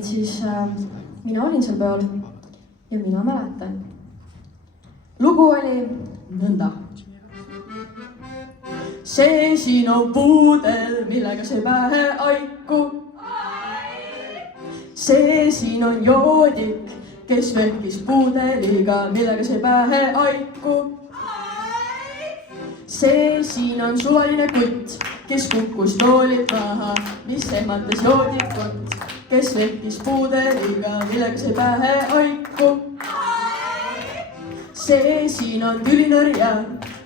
Siis mina olin seal peal ja mina mäletan. Lugu oli nõnda. See siin on puudel, millega see pähe aiku. See siin on joodik, kes vekkis puudeliga, millega see pähe aiku. See siin on suvaline kutt, kes kukkus toolilt maha, mis ehmatas joodikut, kes vekkis puudeliga, millega see pähe aiku. See siin on tülinõrja,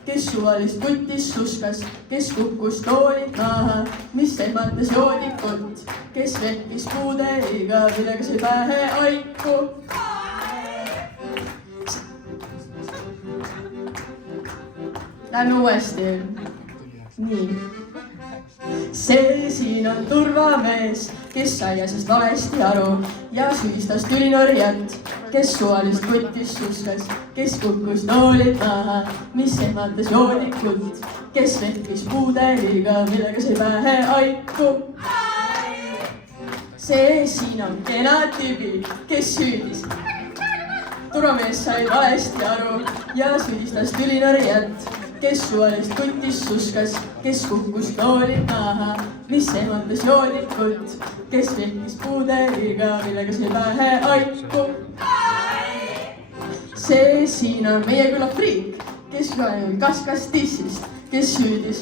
kes suvalist kutis suskas, kes kukkus toolilt maha, mis ehmatas joodikut, kes vekkis puudeliga, millega see pähe aiku. Lähme uuesti. Nii. See siin on turvamees, kes sai asjast valesti aru ja süüdistas tülinõrjat, kes suvalist kutis suskas, kes kukkus toolilt maha, mis ehmatas joodikut, kes vekkis puudeliga, millega see pähe aiku. See siin on kena tübi, kes süüdis. Turvamees sai valesti aru ja süüdistas tülinõrjat, kes suvalist kutis suskas, kes kukkus toolilt maha, mis ehmatas joodikut, kes vekkis puudeliga, millega see pähe aiku. See siin on meie küla friik, kes kaskas tissist, kes süüdis.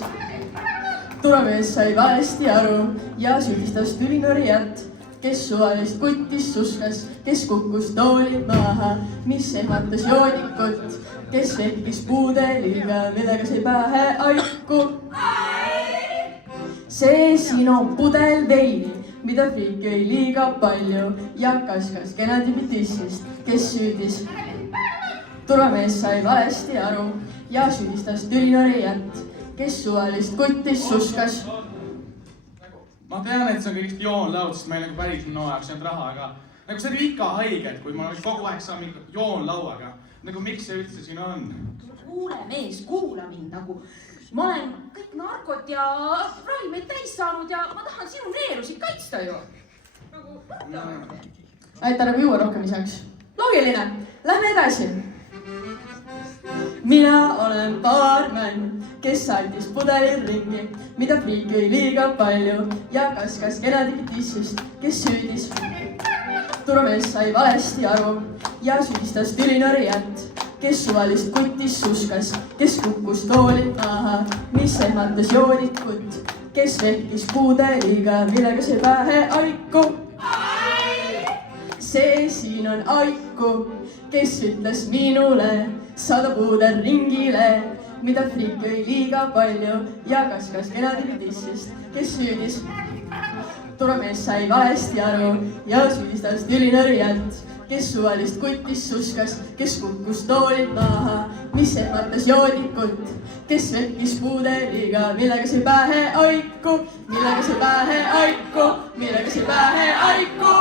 Turvamees sai valesti aru ja süüdistas tülinõrjat, kes suvalist kutis suskas, kes kukkus toolilt maha, mis ehmatas joodikut, kes vekkis puudeliga, millega see pähe aiku. See siin on pudel veini, mida friik jõi liiga palju ja kaskas kena tübi tissist, kes süüdis. Turvamees sai valesti aru ja süüdistas tülinõrjat, kes suvalist kutis suskas. Ma tean, et see on kõigist joonlaud, sest meil päris minu jaoks ei olnud raha, aga see oli ikka haige, et kui ma kogu aeg saan joonlauaga, miks see üldse siin on? Kuule mees, kuula mind nagu. Ma olen kõik narkot ja ravimeid täis saanud ja ma tahan sinu neerusid kaitsta ju. Aitäh, nagu juua rohkem isaks. Loogiline, lähme edasi. Mina olen baarman, kes saatis pudelil ringi, mida friik jõi liiga palju ja kaskas kena tübi tissist, kes süüdis. Turvamees sai valesti aru ja süüdistas tülinõrjat, kes suvalist kutis suskas, kes kukkus toolilt maha, mis ehmatas joodikut, kes vekkis puudeliga, millega see pähe aiku. See siin on aiku, kes ütles minule, saada puudel ringile, mida friik jõi liiga palju ja kaskas kena tübi tissist, kes süüdis. Turvamees sai valesti aru ja süüdistas tülinõrjat, kes suvalist kutis suskas, kes kukkus toolilt maha, mis ehmatas joodikut, kes vekkis puudeliga, millega see pähe aiku, millega see pähe aiku, millega see pähe aiku.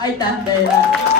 Aitäh teile!